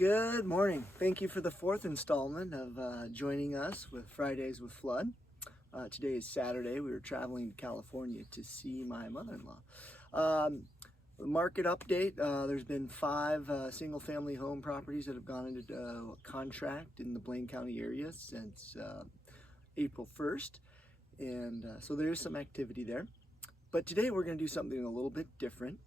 Good morning. Thank you for the fourth installment of joining us with Fridays with Flood. Today is Saturday. We were traveling to California to see my mother-in-law. Market update, there's been 5 single-family home properties that have gone into contract in the Blaine County area since April 1st. And so there's some activity there. But today we're going to do something a little bit different.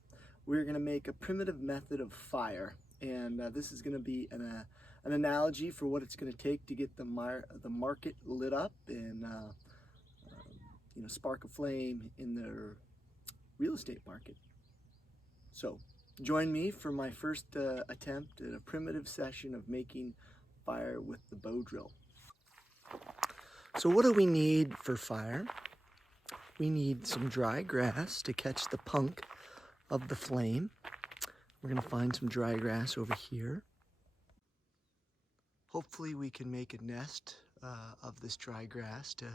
We're going to make a primitive method of fire. And this is going to be an analogy for what it's going to take to get the market lit up and spark a flame in their real estate market. So join me for my first attempt at a primitive session of making fire with the bow drill. So what do we need for fire? We need some dry grass to catch the punk of the flame. We're going to find some dry grass over here. Hopefully we can make a nest of this dry grass to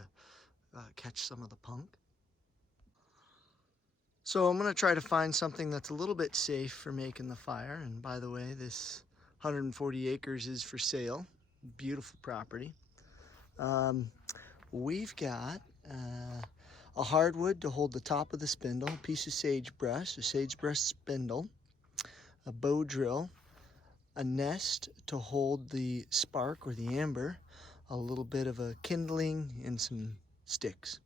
catch some of the punk. So I'm going to try to find something that's a little bit safe for making the fire. And by the way, this 140 acres is for sale. Beautiful property. We've got a hardwood to hold the top of the spindle, a piece of sagebrush, a sagebrush spindle, a bow drill, a nest to hold the spark or the amber, a little bit of a kindling, and some sticks.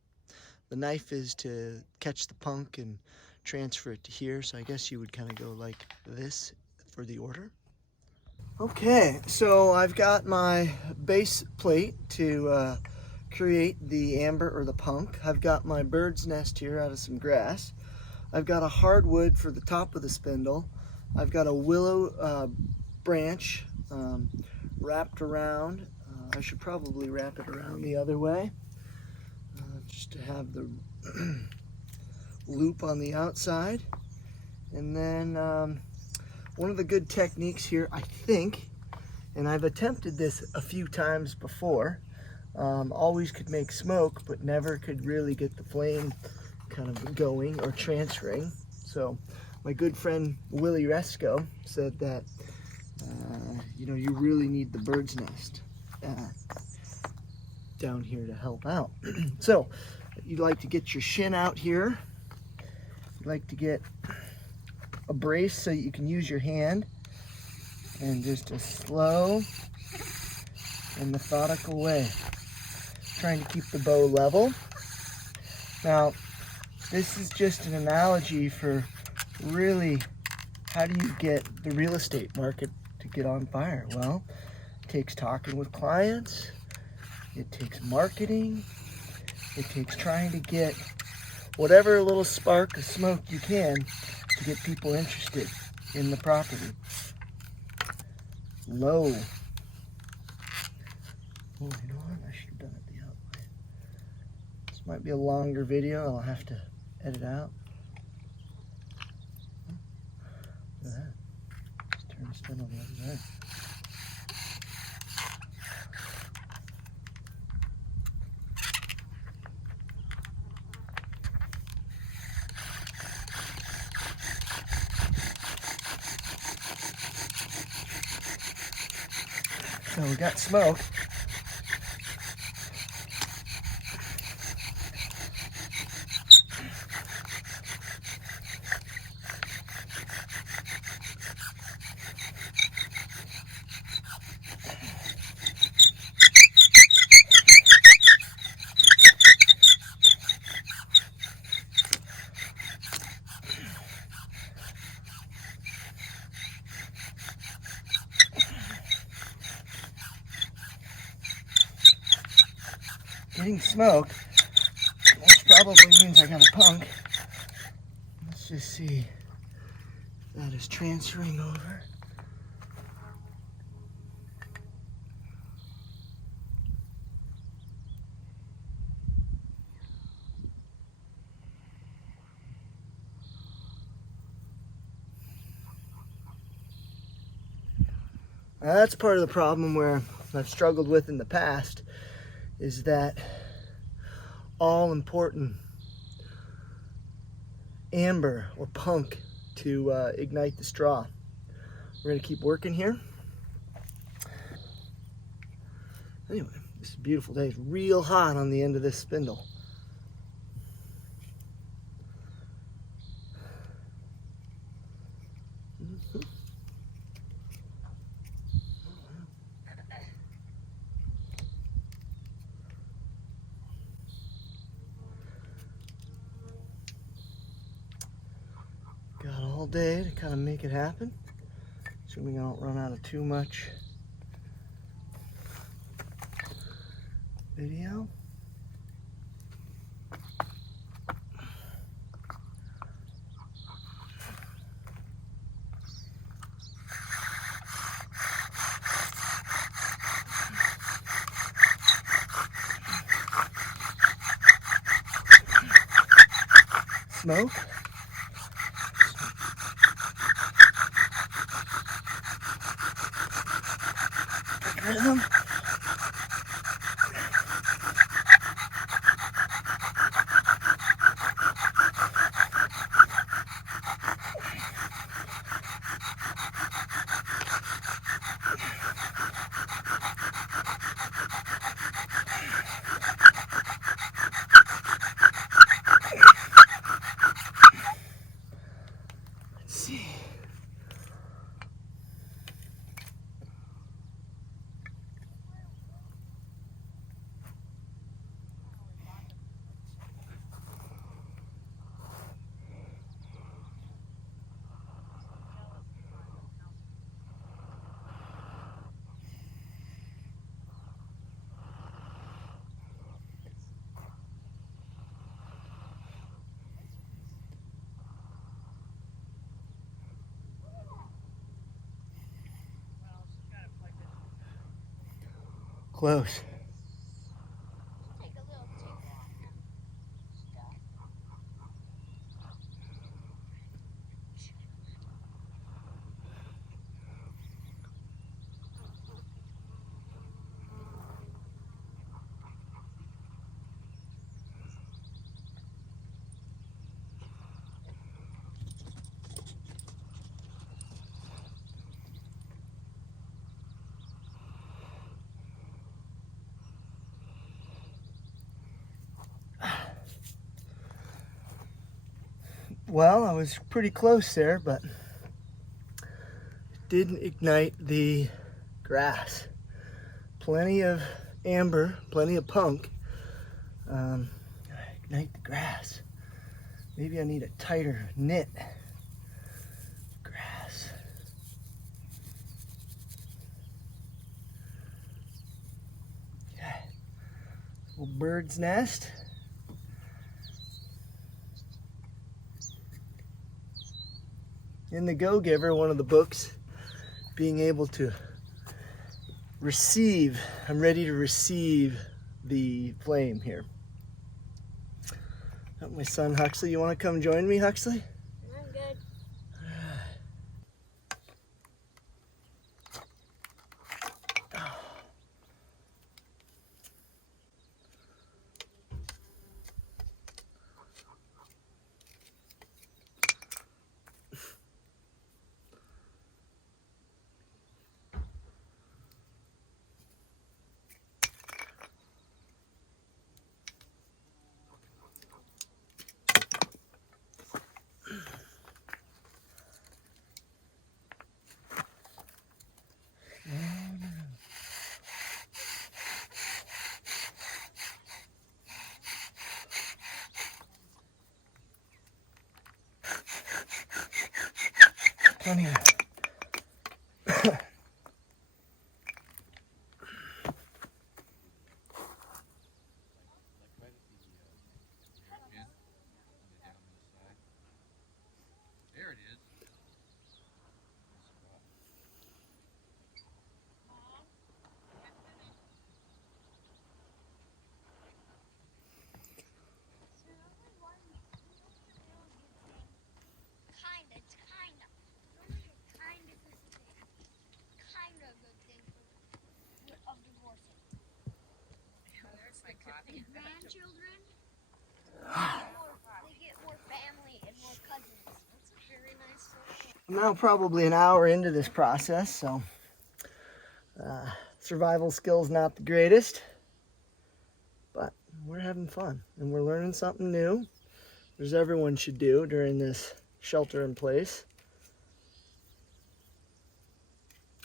The knife is to catch the punk and transfer it to here, so I guess you would kind of go like this for the order. Okay, so I've got my base plate to create the amber or the punk. I've got my bird's nest here out of some grass. I've got a hardwood for the top of the spindle. I've got a willow branch wrapped around. I should probably wrap it around the other way just to have the loop on the outside. And then one of the good techniques here, I think, and I've attempted this a few times before, always could make smoke, but never could really get the flame kind of going or transferring. So my good friend Willie Resco said that you really need the bird's nest down here to help out. So you'd like to get your shin out here. You'd like to get a brace so you can use your hand, and just a slow and methodical way, trying to keep the bow level. Now, this is just an analogy for really, how do you get the real estate market to get on fire? Well, it takes talking with clients, it takes marketing, it takes trying to get whatever little spark of smoke you can to get people interested in the property. Low. Oh, you know what? I should have done it the other way. This might be a longer video. I'll have to edit out. Look at that. Just turn the spindle the other way. So we got smoke. Getting smoke, which probably means I got a punk. Let's just see if that is transferring over. Now that's part of the problem where I've struggled with in the past, is that all important amber or punk to ignite the straw. We're going to keep working here. Anyway, this is a beautiful day. It's real hot on the end of this spindle. Got all day to kind of make it happen. Assuming I don't run out of too much video. Smoke. Get rid of them. Let's see. Close. Well, I was pretty close there, but didn't ignite the grass. Plenty of amber, plenty of punk. Ignite the grass. Maybe I need a tighter knit grass. Okay. Little bird's nest. In The Go-Giver, one of the books, being able to receive, I'm ready to receive the flame here. Got my son Huxley. You want to come join me, Huxley? I'm good. Plenty of There it is. Grandchildren, they get more family and more cousins. That's a very nice social. I'm now probably an hour into this process, so Survival skills not the greatest, but we're having fun and we're learning something new, as everyone should do during this shelter in place.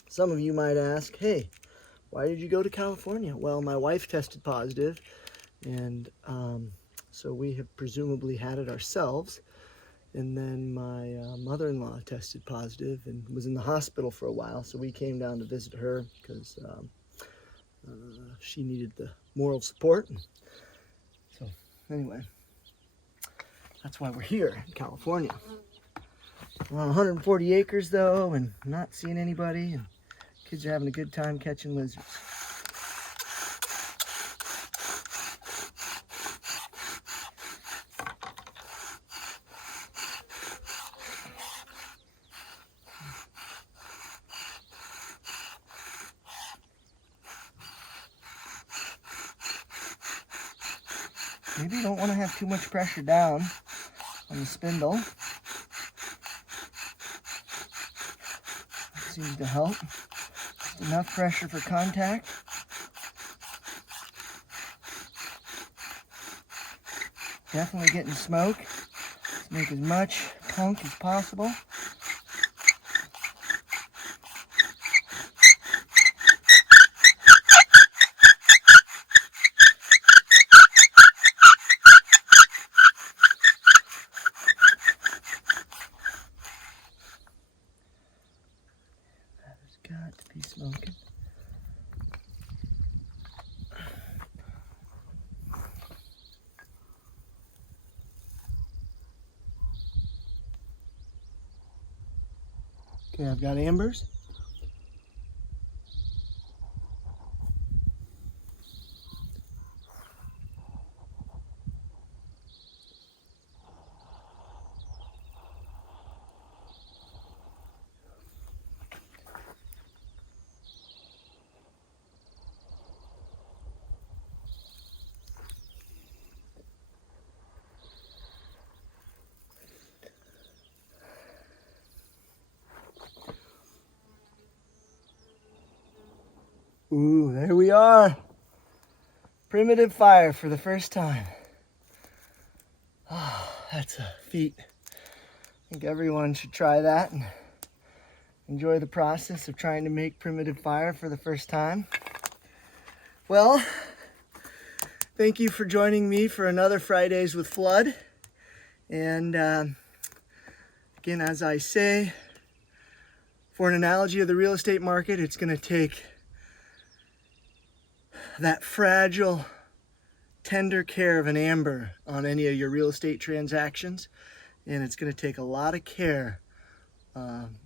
Some of you might ask, hey, why did you go to California? Well, my wife tested positive, and so we have presumably had it ourselves. And then my mother-in-law tested positive and was in the hospital for a while, so we came down to visit her because she needed the moral support. So anyway, that's why we're here in California. We're on 140 acres though, and not seeing anybody, and kids are having a good time catching lizards. Maybe you don't want to have too much pressure down on the spindle. That seems to help. Just enough pressure for contact. Definitely getting smoke. Let's make as much punk as possible. Got to be smoking. Okay, I've got ambers. Ooh, there we are. Primitive fire for the first time. Oh, that's a feat. I think everyone should try that and enjoy the process of trying to make primitive fire for the first time. Well, thank you for joining me for another Fridays with Flood. And again, as I say, for an analogy of the real estate market, it's going to take that fragile, tender care of an amber on any of your real estate transactions. And it's going to take a lot of care,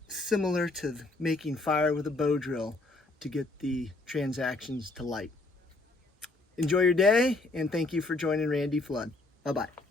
similar to making fire with a bow drill, to get the transactions to light. Enjoy your day, and thank you for joining Randy Flood. Bye-bye.